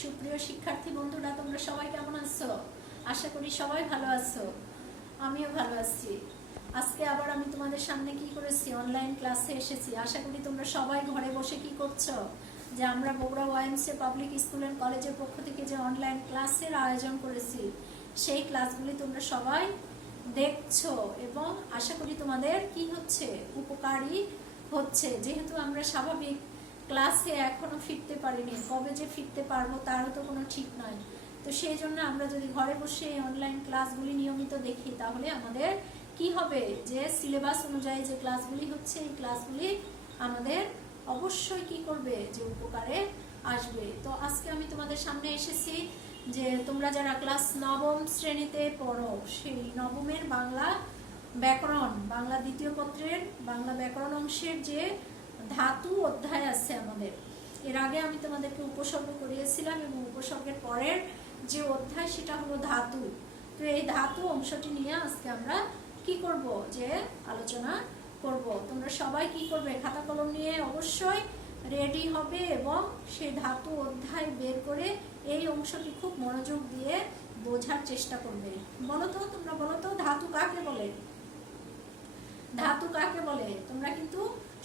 সুপ্রিয় শিক্ষার্থী বন্ধুরা, তোমরা সবাই কেমন আছো? আশা করি সবাই ভালো আছো। আমিও ভালো আছি। আজকে আবার আমি তোমাদের সামনে কি করেছি, অনলাইন ক্লাসে এসেছি। আশা করি তোমরা সবাই ঘরে বসে কি করছো, যে আমরা Bogura YMC public school and কলেজের পক্ষ থেকে যে অনলাইন ক্লাসের আয়োজন করেছি, সেই ক্লাসগুলি তোমরা সবাই দেখছো এবং আশা করি তোমাদের কি হচ্ছে, উপকারী হচ্ছে। যেহেতু আমরা স্বাভাবিক ক্লাসে এখনো ফিরতে পারিনি, কবে যে ফিরতে পারবো তারও তো কোনো ঠিক নয়। তো সেই জন্য আমরা যদি ঘরে বসে অনলাইন ক্লাসগুলি নিয়মিত দেখি, তাহলে আমাদের কি হবে, যে সিলেবাস অনুযায়ী যে ক্লাসগুলি হচ্ছে, এই ক্লাসগুলি আমাদের অবশ্যই কি করবে, যে উপকারে আসবে। তো আজকে আমি তোমাদের সামনে এসেছি যে তোমরা যারা ক্লাস নবম শ্রেণীতে পড়ো, সেই নবমের বাংলা ব্যাকরণ, বাংলা দ্বিতীয় পত্রের বাংলা ব্যাকরণ অংশের যে ধাতু অধ্যায় আছে আমাদের, এর আগে আমি তোমাদেরকে উপসর্গ করিয়েছিলাম এবং উপসর্গের পরের যে অধ্যায় সেটা হলো ধাতু। তো এই ধাতু অংশটি নিয়ে আজকে আমরা কি করব, যে আলোচনা করব। তোমরা সবাই কি করবে, খাতা কলম নিয়ে অবশ্যই রেডি হবে এবং সেই ধাতু অধ্যায় বের করে এই অংশটি খুব মনোযোগ দিয়ে বোঝার চেষ্টা করবে। বলো তো, তোমরা বলো তো, ধাতু কাকে বলে? ধাতু কাকে বলে তোমরা কিন্তু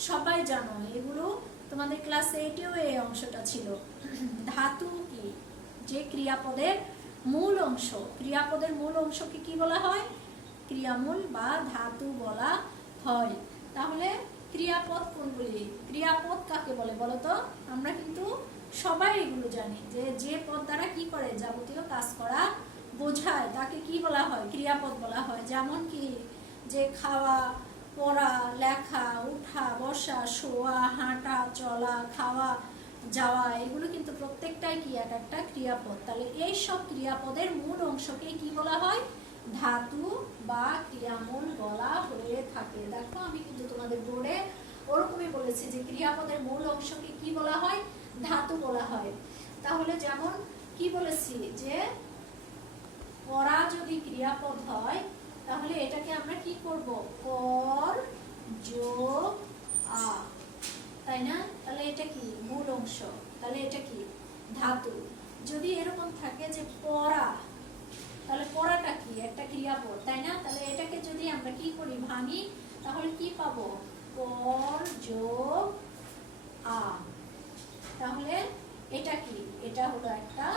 সবাই জানো, এগুলো তোমাদের ক্লাস 8-এও এই অংশটা ছিল। ধাতু কি? যে ক্রিয়াপদের মূল অংশ, ক্রিয়াপদের মূল অংশকে কি বলা হয়? ক্রিয়ামূল বা ধাতু বলা হয়। তাহলে ক্রিয়াপদ কোনগুলি? ক্রিয়াপদ কাকে বলে বলো তো? আমরা কিন্তু সবাই এগুলো জানি, যে যে পদ দ্বারা কি করে, যাবতীয় কাজ করা বোঝায়, তাকে কি বলা হয়? ক্রিয়াপদ বলা হয়। যেমন কি, যে খাওয়া, পড়া, লেখা, উঠা, বসা, শোয়া, হাঁটা, চলা, খাওয়া, যাওয়া, এগুলো কিন্তু প্রত্যেকটাই কি এক একটা ক্রিয়াপদ। তাহলে এই সব ক্রিয়াপদের মূল অংশকে কি বলা হয়? ধাতু বা ক্রিয়ামূল বলা হয়ে থাকে। দেখো আমি কিন্তু তোমাদের বোর্ডে ওরকমই বলেছি যে ক্রিয়াপদের মূল অংশকে কি বলা হয়? ধাতু বলা হয়। তাহলে যেমন কি বলেছি, যে পড়া যদি ক্রিয়াপদ হয়, তাহলে এটাকে আমরা কি করব? পর যোগ আ, তাই না? তাহলে এটা কি? মূল অংশ। তাহলে এটা কি? ধাতু। যদি এরকম থাকে যে পড়া, তাহলে পড়াটা কি? একটা ক্রিয়াপদ, তাই না? তাহলে এটাকে যদি আমরা কি করি, ভাঙি, তাহলে কি পাবো? পর যোগ আ। তাহলে এটা কি? এটা হলো একটা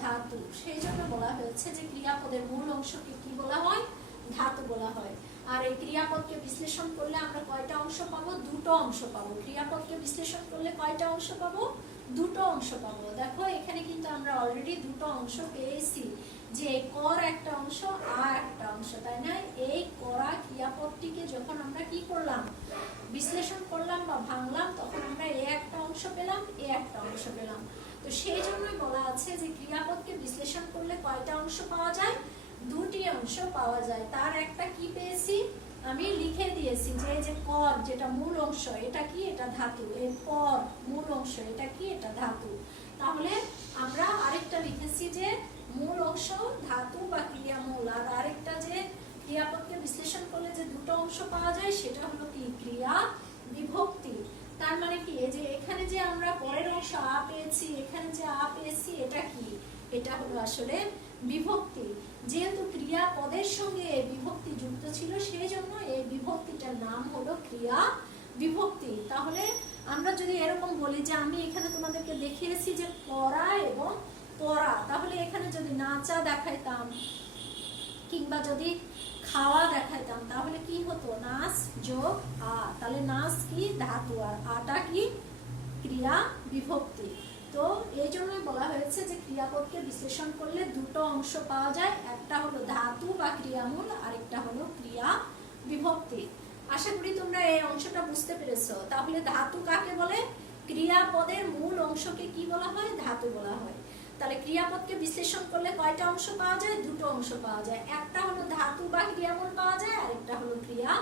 ধাতু। সেই জন্য বলা হয়েছে যে ক্রিয়াপদের মূল অংশকে কি বলা হয়? ধাতু বলা হয়। আর এই ক্রিয়াপদকে বিশ্লেষণ করলে আমরা কয়টা অংশ পাবো? দুটো অংশ পাবো। ক্রিয়াপদকে বিশ্লেষণ করলে কয়টা অংশ পাবো? দুটো অংশ পাবো। দেখো এখানে কিন্তু আমরা অলরেডি দুটো অংশ পেয়েছি, যে কর একটা অংশ, আ একটা অংশ, তাই না? এই করা ক্রিয়াপদটিকে যখন আমরা কি করলাম, বিশ্লেষণ করলাম বা ভাঙলাম, তখন আমরা এ একটা অংশ পেলাম, এ একটা অংশ পেলাম। তো সেই জন্যই বলা আছে যে ক্রিয়াপদকে বিশ্লেষণ করলে কয়টা অংশ পাওয়া যায়? দুটি অংশ পাওয়া যায়। তার একটা কি পেয়েছি, আমি লিখে দিয়েছি, যে যে কর, যেটা মূল অংশ, এটা কি? এটা ধাতু। এর পর মূল অংশ, এটা কি? এটা ধাতু। তাহলে আমরা আরেকটা লিখেছি, যে মূল অংশ ধাতু বা ক্রিয়ামূল, আর আরেকটা যে ক্রিয়াপদকে বিশ্লেষণ করলে যে দুটো অংশ পাওয়া যায়, সেটা হলো কি? ক্রিয়া বিভক্তি। তার মানে কি, এই যে এখানে যে আমরা পরের অংশ আ পেয়েছি, এখানে যে আ পেয়েছি, এটা কি? এটা হলো আসলে বিভক্তি। যেহেতু ক্রিয়াপদের সঙ্গে বিভক্তি যুক্ত ছিল, সেই জন্য এই বিভক্তিটার নাম হলো ক্রিয়া বিভক্তি। তাহলে আমরা যদি এরকম বলি, যে আমি এখানে তোমাদেরকে দেখিয়েছি যে পড়া এবং পড়া, তাহলে এখানে যদি নাচা দেখাইতাম কিংবা যদি খাওয়া দেখাইতাম, তাহলে কি হতো? নাচ যোগ আ। তাহলে নাচ কি? ধাতু, আর আটা কি? ক্রিয়া বিভক্তি। তো এই জন্যই বলা হয়েছে যে ক্রিয়াপদকে বিশ্লেষণ করলে দুটো অংশ পাওয়া যায়, একটা হলো ধাতু বা ক্রিয়ামূল, আরেকটা হলো ক্রিয়া বিভক্তি। আশা করি তোমরা এই অংশটা বুঝতে পেরেছো। তাহলে ধাতু কাকে বলে? ক্রিয়াপদের মূল অংশকে কি বলা হয়? ধাতু বলা হয়। তাহলে ক্রিয়াপদকে বিশ্লেষণ করলে কয়টা অংশ পাওয়া যায়? দুটো অংশ পাওয়া যায়। একটা হলো ধাতু বা ক্রিয়ামূল পাওয়া যায়, আরেকটা হলো ক্রিয়া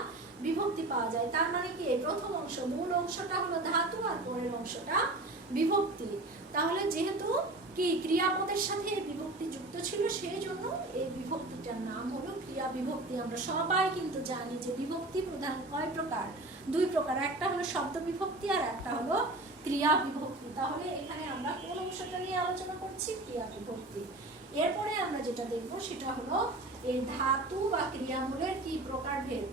বিভক্তি পাওয়া যায়। তার মানে কি, প্রথম অংশ মূল অংশটা হলো ধাতু, আর পরের অংশটা বিভক্তি। তাহলে যেহেতু কি ক্রিয়াপদের সাথে বিভক্তি যুক্ত ছিল, সেই জন্য এই বিভক্তিটার নাম হলো ক্রিয়া বিভক্তি। আমরা সবাই কিন্তু জানি যে বিভক্তি প্রধান কয় প্রকার? দুই প্রকার। একটা হলো শব্দ বিভক্তি, আর একটা হলো ক্রিয়া বিভক্তি। তাহলে এখানে আমরা কোন অংশটা নিয়ে আলোচনা করছি? ক্রিয়া বিভক্তি। এরপরে আমরা যেটা দেখব সেটা হলো এই ধাতু বা ক্রিয়ামূলের কি প্রকারভেদ।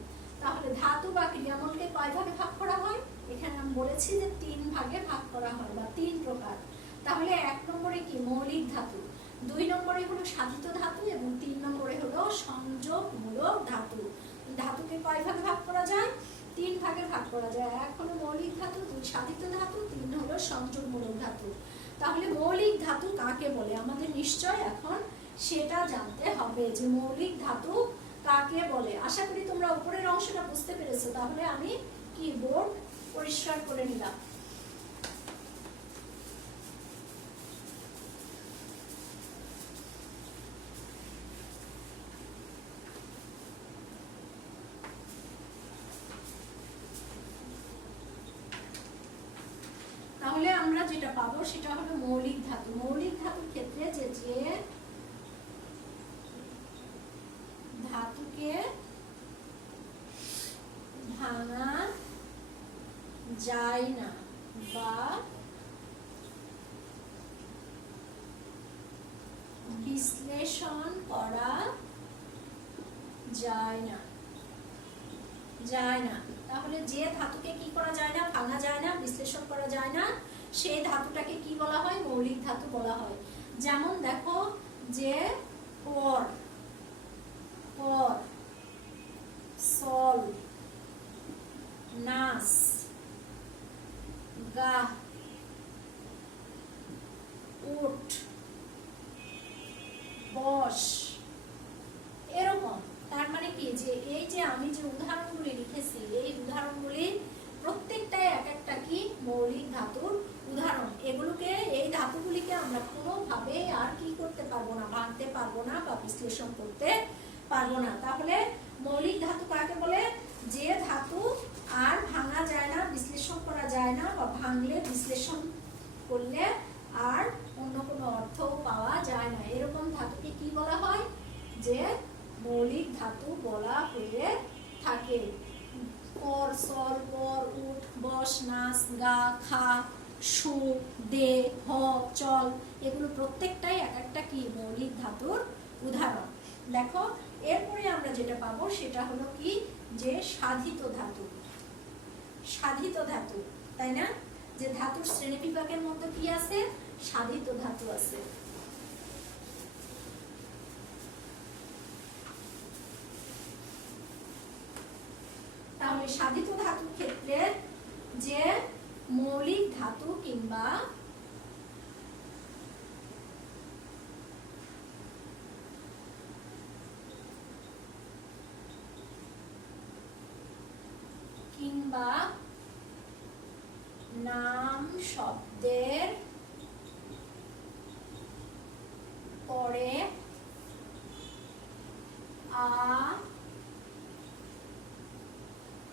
তাহলে ধাতু বা ক্রিয়ামূলকে কয় ভাগে ভাগ করা হয়? এখানে আমি বলেছি যে 3 ভাগে ভাগ করা হয় বা 3 প্রকার। তাহলে 1 নম্বরে কি? মৌলিক ধাতু, 2 নম্বরে হলো সাধিত ধাতু এবং 3 নম্বরে হলো সংযোগমূলক ধাতু। ধাতুকে কয় ভাগে ভাগ করা যায়? 3 ভাগে ভাগ করা যায়। 1 হলো মৌলিক ধাতু, 2 সাধিত ধাতু, 3 হলো সংযোগমূলক ধাতু। তাহলে মৌলিক ধাতু কাকে বলে? আমাদের নিশ্চয় এখন সেটা জানতে হবে যে মৌলিক ধাতু কাকে বলে। আশা করি তোমরা উপরের অংশটা বুঝতে পেরেছো। তাহলে আমি কি বোর্ড পরিষ্কার করে নিলাম। তাহলে আমরা যেটা পাবো সেটা হলো মৌলিক ধাতু। মৌলিক ধাতুর ক্ষেত্রে যে যে ধাতুকে ভাঙা যায় না বা বিশ্লেষণ করা যায় না, তাহলে যে ধাতুকে কি করা যায় না? ভাঙা যায় না, বিশ্লেষণ করা যায় না, সেই ধাতুটাকে কি বলা হয়? মৌলিক ধাতু বলা হয়। যেমন দেখো যে পর, সল, নাস, গা, উট, বস, এরকম। তার মানে কি যে এই যে আমি যে উদাহরণগুলি লিখেছি এই উদাহরণগুলি প্রত্যেকটাই এক একটা কি? মৌলিক ধাতুর উদাহরণ। এগুলোকে, এই ধাতুগুলিকে আমরা কোনোভাবে আর কি করতে পারবো না? ভাঙতে পারবো না বা বিশ্লেষণ করতে পারবো না। তাহলে মৌলিক ধাতু কাকে বলে? যে ধাতু আর ভাঙা যায় না, বিশ্লেষণ করা যায় না, বা ভাঙলে বিশ্লেষণ করলে আর অন্য কোনো অর্থ পাওয়া যায় না, এরকম ধাতুকে কি বলা হয়? যে মৌলিক ধাতু বলা হয়ে থাকে। পর, সল, পর, উঠ, বস, নাস, গা, খা, সু, দে, হ, চল, এগুলো প্রত্যেকটাই এক একটা কি? মৌলিক ধাতুর উদাহরণ। দেখো এরপরে আমরা যেটা পাবো সেটা হলো কি? যে সাধিত ধাতু। সাধিত ধাতু, তাই না? যে ধাতুর শ্রেণী বিভাগের মধ্যে কি আছে? সাধিত ধাতু আছে। তাহলে সাধিত ধাতুর ক্ষেত্রে যে মৌলিক ধাতু কিংবা নাম শব্দের পরে আ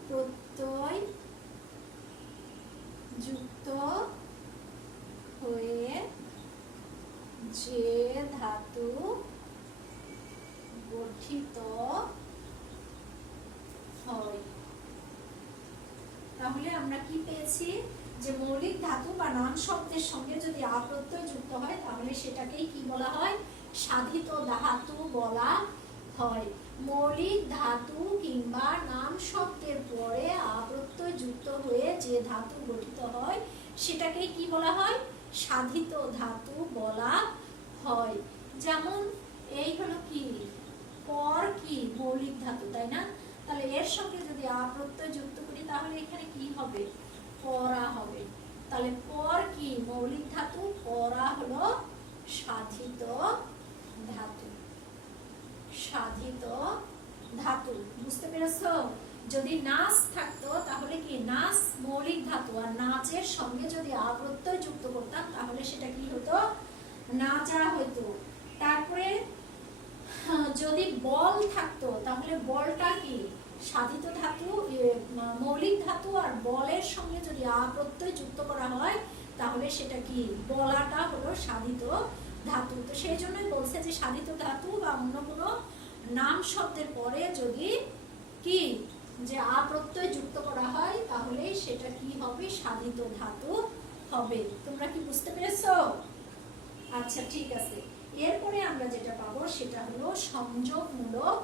প্রত্যয় যুক্ত হয়ে যে ধাতু গঠিত হয়। তাহলে আমরা কি পেয়েছি? যে মৌলিক ধাতু বা নাম শব্দের সঙ্গে যদি আ প্রত্যয় যুক্ত হয় তাহলে সেটাকেই কি বলা হয়? সাধিত ধাতু বলা হয়। মৌলিক ধাতু কিংবা নাম শব্দের পরে আ প্রত্যয় যুক্ত হয়ে যে ধাতু গঠিত হয় সেটাকেই কি বলা হয়? সাধিত ধাতু বলা হয়। যেমন এই হলো কি? পর কি? মৌলিক ধাতু, তাই না? তাহলে এর সঙ্গে যদি আ প্রত্যয় যুক্ত করি তাহলে এখানে কি হবে? পরা হবে। তাহলে পর কি? মৌলিক ধাতু, পরা হলো সাধিত ধাতু। সাধিত ধাতু, বুঝতে পেরেছো? যদি নাচ থাকতো তাহলে কি? নাচ মৌলিক ধাতু, আর নাচের সঙ্গে যদি আ প্রত্যয় যুক্ত করতাম তাহলে সেটা কি হতো? নাচা হতো। তারপরে যদি বল থাকতো তাহলে বলটা কি? সাধিত ধাতু, মৌলিক ধাতু, আর বলের সঙ্গে যদি আ প্রত্যয় যুক্ত করা হয় তাহলে সেটা কি? বলাটা হলো সাধিত ধাতু। তো সেই জন্যই বলছে যে সাধিত ধাতু বা অন্য কোনো নাম শব্দের পরে যদি কি? যে আ প্রত্যয় যুক্ত করা হয় তাহলে সেটা কি হবে? সাধিত ধাতু হবে। তোমরা কি বুঝতে পেরেছো? আচ্ছা ঠিক আছে। এরপরে আমরা যেটা পাবো সেটা হলো সংযোগমূলক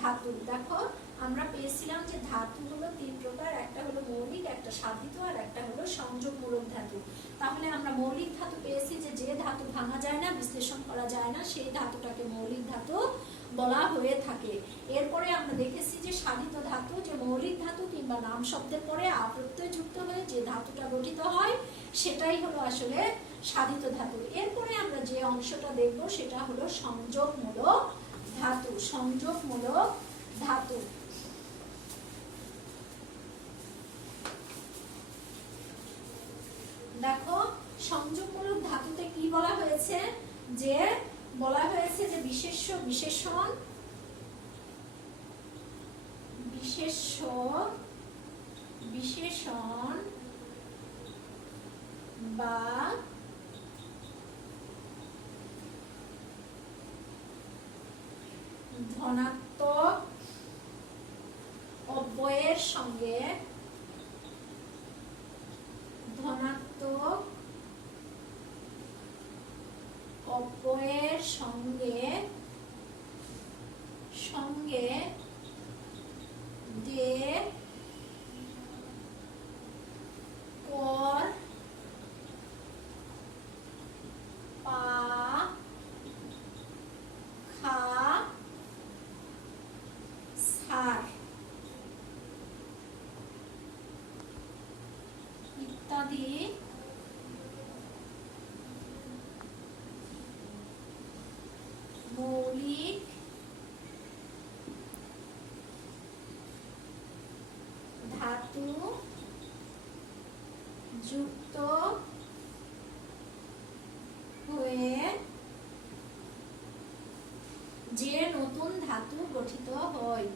ধাতু। দেখো আমরা পেয়েছিলাম যে ধাতু হলো তিন প্রকার, একটা হলো মৌলিক, একটা সাধিত, আর একটা হলো সংযোগমূলক ধাতু। তাহলে আমরা মৌলিক ধাতু পেয়েছি যে ধাতু ভাঙা যায় না, বিশ্লেষণ করা যায় না, সেই ধাতুটাকে মৌলিক ধাতু বলা হয়ে থাকে। এরপরে আমরা দেখেছি যে সাধিত ধাতু, যে মৌলিক ধাতু কিংবা নাম শব্দের পরে আ প্রত্যয় যুক্ত হয়ে যে ধাতুটা গঠিত হয় সেটাই হলো আসলে সাধিত ধাতু। এরপরে আমরা যে অংশটা দেখব সেটা হলো সংযোগমূলক ধাতু। সংযোগমূলক ধাতু দেখো সংযোগমূলক ধাতুতে কি বলা হয়েছে, যে বলা হয়েছে যে বিশেষ্য বিশেষণ, বিশেষ্য বিশেষণ বা ধনাত্মক অব্যয়ের সঙ্গে, ধনাত্মক অব্যয়ের সঙ্গে সঙ্গে দে কর পা খা সার ইত্যাদি মৌলিক ধাতু যুক্ত হয়ে যে নতুন ধাতু গঠিত হয়,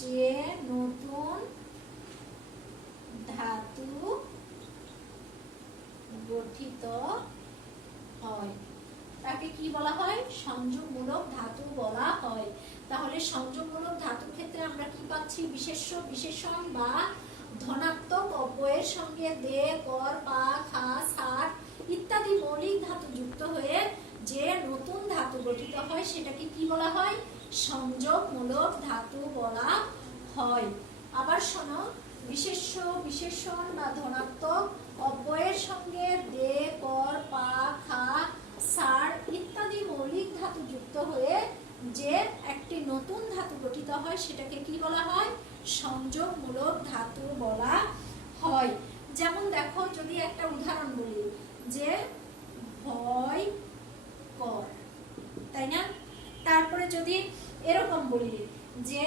যে নতুন ধাতু গঠিত হয় তাকে কি বলা হয়? সংযোগমূলক ধাতু বলা হয়। তাহলে সংযোগমূলক ধাতুর ক্ষেত্রে আমরা কি পাচ্ছি? বিশেষ্য বিশেষণ বা ধনাত্মক অব্যয়ের সঙ্গে দে কর পা খা সার ইত্যাদি মৌলিক ধাতু যুক্ত হয়ে যে নতুন ধাতু গঠিত হয় সেটাকে কি বলা হয়? সংযোগমূলক ধাতু বলা হয়। আবার শোনো, বিশেষ্য বিশেষণ বা ধনাত্মক অব্যয়ের সঙ্গে দে কর পা খা সার ইত্যাদি মৌলিক ধাতু যুক্ত হয়ে যে একটি নতুন ধাতু গঠিত হয় সেটাকে কি বলা হয়? সংযোগমূলক ধাতু বলা হয়। যেমন দেখো, যদি একটা উদাহরণ বলি যে ভয় কর, তাই না? তারপরে যদি এরকম বলি যে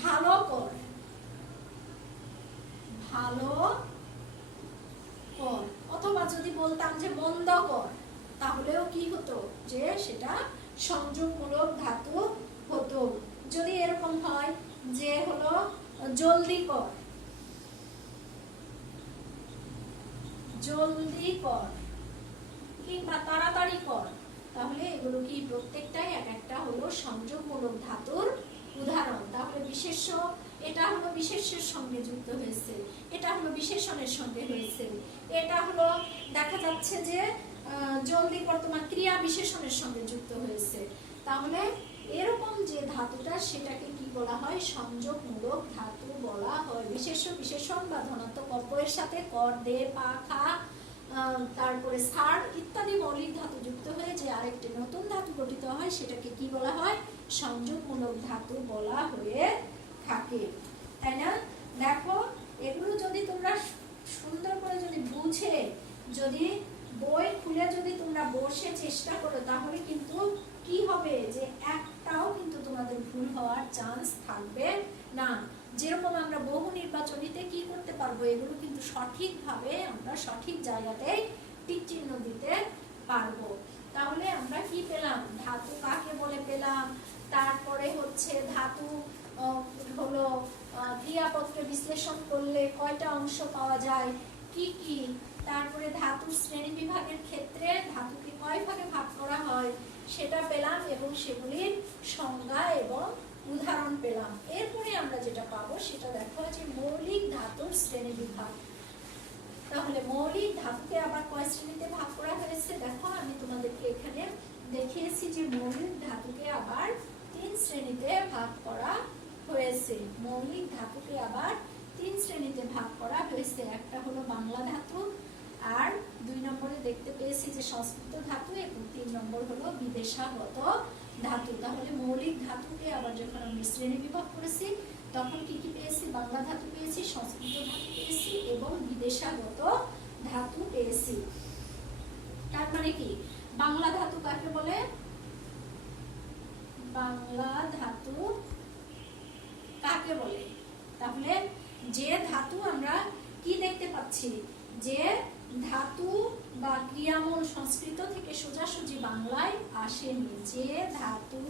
ভালো কর, ভালো কর, অথবা যদি বলতাম যে মন্দ কর, তাহলেও কি হতো? যে সেটা সংযোগমূলক ধাতু হতো। যদি এরকম হয় যে হলো জলদি কর, জলদি কর কিংবা তাড়াতাড়ি কর, তাহলে এগুলো কি প্রত্যেকটাই এক একটা হলো সংযোগমূলক ধাতুর উদাহরণ। তাহলে বিশেষ্য, এটা হলো বিশেষ্যের সঙ্গে যুক্ত হয়েছে, এটা হলো বিশেষণের সঙ্গে হয়েছে, এটা হলো দেখা যাচ্ছে যে জলদি কর তোমার ক্রিয়া বিশেষণের সঙ্গে যুক্ত হয়েছে। তাহলে এরকম যে ধাতুটা সেটাকে কি বলা হয়? সংযোগমূলক ধাতু বলা হয়। বিশেষ্য বিশেষণ বা ধনাত্মক অব্যয়ের সাথে কর দে পা খা তারপরে সার ইত্যাদি মৌলিক ধাতু যুক্ত হয়ে যে আরেকটি নতুন ধাতু গঠিত হয় সেটাকে কি বলা হয়? সংযোগমূলক ধাতু বলা হয়ে থাকে, তাই না? দেখো, এগুলো যদি তোমরা সুন্দর করে যদি বুঝে, যদি বই খুলে যদি তোমরা বসে চেষ্টা করো, তাহলে কিন্তু কি হবে? যে একটাও কিন্তু তোমাদের ভুল হওয়ার চান্স থাকবে না। যেরকম আমরা বহু নির্বাচনীতে কি করতে পারবো, এগুলো কিন্তু সঠিকভাবে আমরা সঠিক জায়গাতে টিক চিহ্ন দিতে পারবো। তাহলে আমরা কি পেলাম? ধাতু কাকে বলে পেলাম, তারপরে হচ্ছে ধাতু হলো ক্রিয়াপত্রে বিশ্লেষণ করলে কয়টা অংশ পাওয়া যায়, কি কি, তারপরে ধাতুর শ্রেণী বিভাগের ক্ষেত্রে ধাতুকে কয় ভাগে ভাগ করা হয় সেটা পেলাম, এবং সেগুলির সংজ্ঞা এবং উদাহরণ পেলাম। এরপরে আমরা যেটা পাবো সেটা দেখো যে মৌলিক ধাতুর শ্রেণী বিভাগ। তাহলে মৌলিক ধাতুকে আবার কয় শ্রেণীতে ভাগ করা হয়েছে? দেখো আমি তোমাদেরকে এখানে দেখিয়েছি যে মৌলিক ধাতুকে আবার 3 শ্রেণীতে ভাগ করা হয়েছে। মৌলিক ধাতুকে আবার 3 শ্রেণীতে ভাগ করা হয়েছে। একটা হলো বাংলা ধাতু, আর 2 নম্বরে দেখতে পেয়েছি যে সংস্কৃত ধাতু, এবং 3 নম্বর হলো বিদেশাগত ধাতু। তাহলে মৌলিক ধাতুকে আবার যখন আমি শ্রেণী বিভাগ করেছি তখন কি কি পেয়েছি? বাংলা ধাতু পেয়েছি, সংস্কৃত ধাতু পেয়েছি এবং বিদেশাগত ধাতু পেয়েছি। তার মানে কি বাংলা ধাতু কাকে বলে? বাংলা ধাতু কাকে বলে? তাহলে যে ধাতু আমরা কি দেখতে পাচ্ছি, যে ধাতু বা ক্রিয়ামূল সংস্কৃত থেকে সোজাসুজি বাংলায় আসেনি, যে ধাতু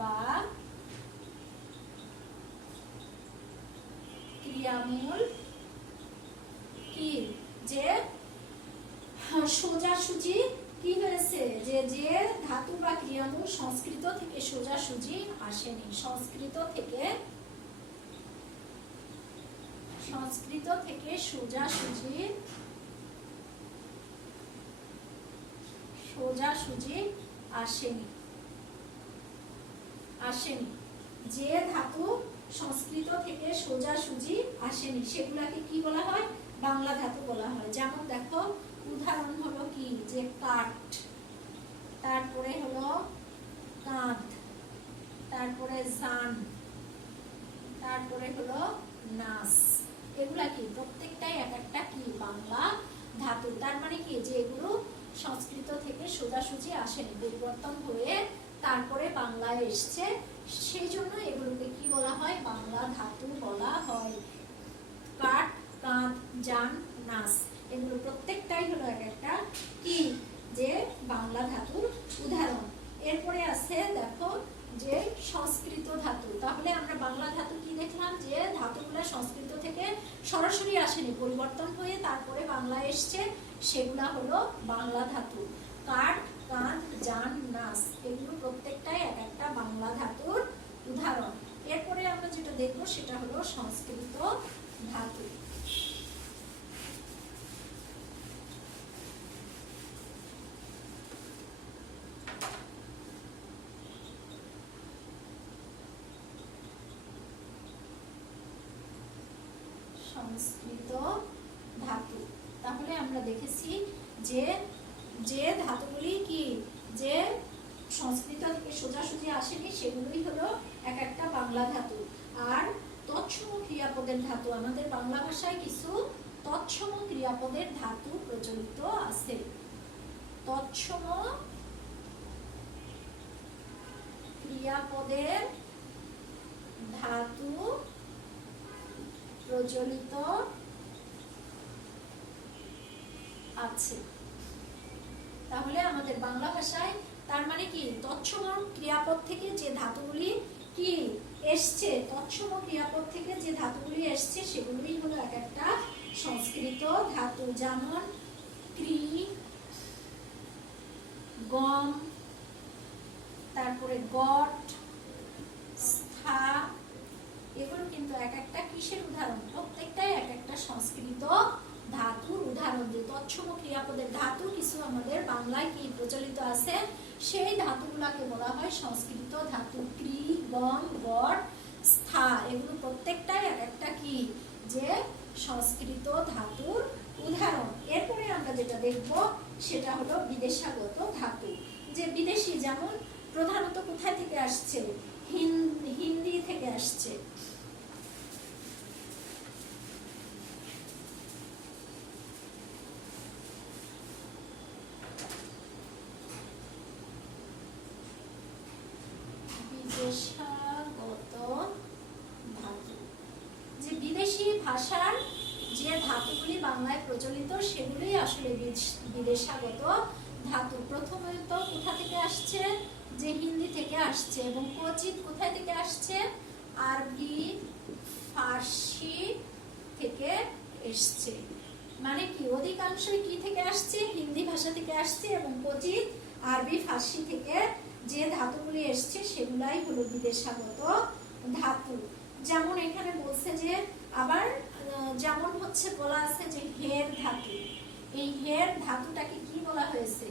বা ক্রিয়ামূল কি, যে সোজাসুজি কি হয়েছে, যে যে ধাতু বা ক্রিয়ামূল সংস্কৃত থেকে সোজাসুজি আসেনি, সংস্কৃত থেকে সোজাসুজি আসেনি, যে ধাতু সংস্কৃত থেকে সোজাসুজি আসেনি সেগুলাকে কি বলা হয়? বাংলা ধাতু বলা হয়। যেমন দেখো উদাহরণ হলো কি, যে কাঠ, তারপরে হলো কাঁধ, তারপরে জান, তারপরে হলো নাস। এগুলা কি প্রত্যেকটাই এক একটা কি বাংলা ধাতু। তার মানে কি যে এগুলো সংস্কৃত থেকে সোজাসুজি আসেনি, পরিবর্তন হয়ে তারপরে বাংলায় এসছে, সেই জন্য এগুলোকে কি বলা হয়? বাংলা ধাতু বলা হয়। কাঠ, কাঁধ, জান, নাস এগুলো প্রত্যেকটাই হলো এক একটা কি, যে বাংলা ধাতুর উদাহরণ। এরপরে আছে দেখো যে সংস্কৃত ধাতু। তাহলে আমরা বাংলা ধাতু কি দেখলাম? যে ধাতুগুলো সংস্কৃত থেকে সরাসরি আসেনি, পরিবর্তন হয়ে তারপরে বাংলায় এসছে, সেগুলা হলো বাংলা ধাতু। কাঠ, কাঁধ, জান, নাস এগুলো প্রত্যেকটাই এক একটা বাংলা ধাতুর উদাহরণ। এরপরে আমরা যেটা দেখবো সেটা হলো সংস্কৃত ধাতু। সংস্কৃত ধাতু, তাহলে আমরা দেখেছি যে যে ধাতুগুলি কি, যে সংস্কৃত থেকে সোজাসুজি আসেনি সেগুলোই হলো এক একটা বাংলা ধাতু। আর তৎসম ক্রিয়াপদের ধাতু, আমাদের বাংলা ভাষায় কিছু তৎসম ক্রিয়াপদের ধাতু প্রচলিত আছে। তৎসম ক্রিয়াপদের ধাতু প্রচলিত আছে। তাহলে আমাদের বাংলা ভাষায় তার মানে কি, তৎসম ক্রিয়াপদ থেকে যে ধাতুগুলি কি এসছে, তৎসম ক্রিয়াপদ থেকে যে ধাতুগুলি এসছে সেগুলোই হলো এক একটা সংস্কৃত ধাতু। যেমন ক্রি, গম, তারপরে গট, স্থা, এগুলো কিন্তু এক একটা কিসের উদাহরণ? প্রত্যেকটাই এক একটা সংস্কৃত ধাতুর উদাহরণ। যে তৎসম ক্রিয়াপদের ধাতু কিছু আমাদের বাংলায় কি প্রচলিত আছে, সেই ধাতুগুলাকে বলা হয় সংস্কৃত ধাতু। ক্রি, গম, গট, স্থা এগুলো প্রত্যেকটাই এক একটা কি, যে সংস্কৃত ধাতুর উদাহরণ। এরপরে আমরা যেটা দেখব সেটা হলো বিদেশাগত ধাতু। যে বিদেশি, যেমন প্রধানত কোথায় থেকে আসছে? হিন্দি থেকে আসছে। বিদেশাগত ধাতু, যে বিদেশি ভাষার যে ধাতুগুলি বাংলায় প্রচলিত সেগুলোই আসলে বিদেশাগত ধাতু। প্রথমত কোথা থেকে আসছে? যে হিন্দি থেকে আসছে, এবং কোচিত কোথায় থেকে আসছে? আরবি, ফার্সি থেকে এসছে। মানে কি অধিকাংশই কি থেকে আসছে? হিন্দি ভাষা থেকে আসছে, এবং কোচিত আরবি, ফার্সি থেকে যে ধাতুগুলি এসছে সেগুলাই হলো বিদেশাগত ধাতু। যেমন এখানে বলছে যে আবার যেমন হচ্ছে বলা আছে যে হের ধাতু, এই হের ধাতুটাকে কি বলা হয়েছে?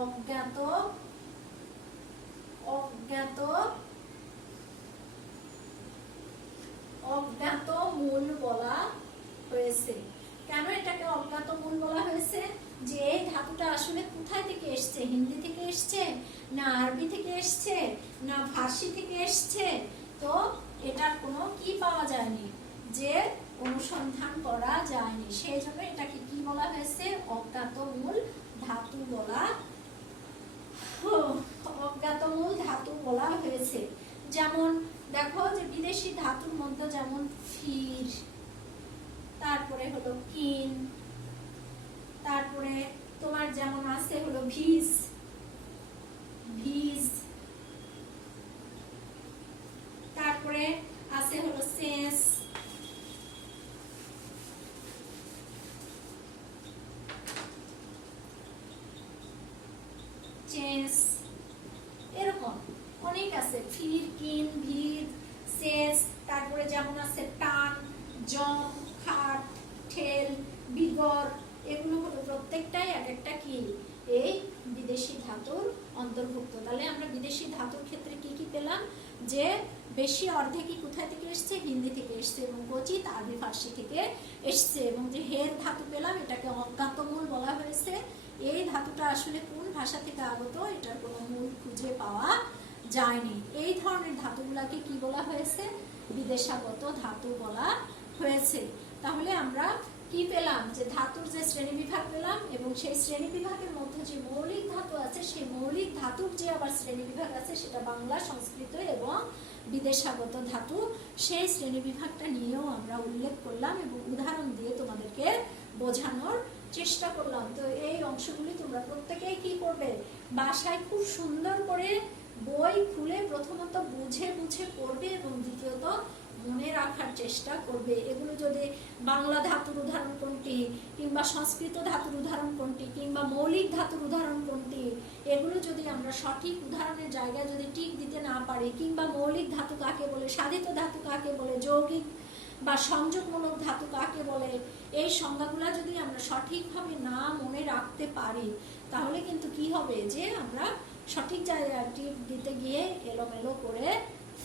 অজ্ঞাত অজ্ঞাত অজ্ঞাত মূল বলা হয়েছে। কেন এটাকে অজ্ঞাত মূল বলা হয়েছে? যে এই ধাতুটা আসলে কোথায় থেকে এসছে? হিন্দি থেকে এসছে, না আরবি থেকে এসছে, না ফার্সি থেকে এসছে? তো এটার কোনো কি পাওয়া যায়নি, যে অনুসন্ধান করা যায়নি, সেই জন্য এটাকে কি বলা হয়েছে? অজ্ঞাত মূল ধাতু বলা অজ্ঞাত মূল ধাতু বলা হয়েছে। যেমন দেখো যে বিদেশি ধাতুর মধ্যে যেমন ফির, তারপরে হলো কিন, তারপরে তোমার যেমন আছে হলো ভিজ, তারপরে আছে হলো সেন্স, চেন্স, এরকম অনেক আছে। ফির, কিন, ভির, সেস, তারপরে যেমন আছে টান, জম, খাট, ঠেল, বিগর, এগুলো হলো প্রত্যেকটাই এক একটা কি এই বিদেশি ধাতুর অন্তর্ভুক্ত। তাহলে আমরা বিদেশি ধাতুর ক্ষেত্রে কি কি পেলাম? যে বেশি অর্ধেকই কোথায় থেকে এসছে? হিন্দি থেকে এসছে, এবং কচিত আরবি ফার্সি থেকে এসছে। এবং যে হের ধাতু পেলাম, এটাকে অজ্ঞাত মূল বলা হয়েছে। এই ধাতুটা আসলে কোন ভাষা থেকে আগত, এটার কোনো মূল খুঁজে পাওয়া যায়নি। এই ধরনের ধাতুগুলাকে কি বলা হয়েছে? বিদেশাগত ধাতু বলা হয়েছে। তাহলে আমরা কি পেলাম? যে ধাতুর যে শ্রেণী বিভাগ পেলাম, এবং সেই শ্রেণী বিভাগের মধ্যে যে মৌলিক ধাতু আছে, সেই মৌলিক ধাতুর যে আবার শ্রেণী বিভাগ আছে, সেটা বাংলা, সংস্কৃত এবং বিদেশাগত ধাতু, সেই শ্রেণী বিভাগটা নিয়েও আমরা উল্লেখ করলাম এবং উদাহরণ দিয়ে তোমাদেরকে বোঝানোর চেষ্টা করলাম। তো এই অংশগুলি তোমরা প্রত্যেকেই কি করবে? বাসায় খুব সুন্দর করে বই খুলে প্রথমত বুঝে বুঝে পড়বে, এবং দ্বিতীয়ত মনে রাখার চেষ্টা করবে। এগুলো যদি বাংলা ধাতুর উদাহরণ কোনটি, কিংবা সংস্কৃত ধাতুর উদাহরণ কোনটি, কিংবা মৌলিক ধাতুর উদাহরণ কোনটি, এগুলো যদি আমরা সঠিক উদাহরণের জায়গায় যদি টিক দিতে না পারি, কিংবা মৌলিক ধাতু কাকে বলে, সাধিত ধাতু কাকে বলে, যৌগিক বা সংযোগমূলক ধাতু কাকে বলে, এই সংজ্ঞাগুলো যদি আমরা সঠিকভাবে না মনে রাখতে পারি, তাহলে কিন্তু কি হবে? যে আমরা সঠিক জায়গায় টিক দিতে গিয়ে এলোমেলো করে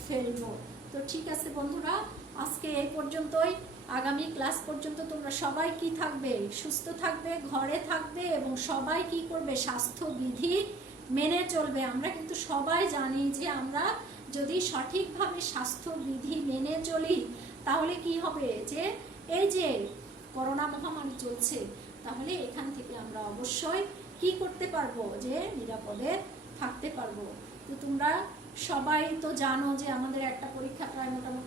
ফেলবো। তো ঠিক আছে বন্ধুরা, আজকে এই পর্যন্তই। আগামী ক্লাস পর্যন্ত তোমরা সবাই কি থাকবে? সুস্থ থাকবে, ঘরে থাকবে, এবং সবাই কি করবে? স্বাস্থ্যবিধি মেনে চলবে। আমরা কিন্তু সবাই জানি যে আমরা যদি সঠিকভাবে স্বাস্থ্যবিধি মেনে চলি, তাহলে কি হবে? যে এই যে করোনা মহামারী চলছে, তাহলে এখান থেকে আমরা অবশ্যই কি করতে পারবো? যে নিরাপদে থাকতে পারবো। তো তোমরা সবাই তো জানো যে আমাদের একটা পরীক্ষা প্রায় মোটামুটি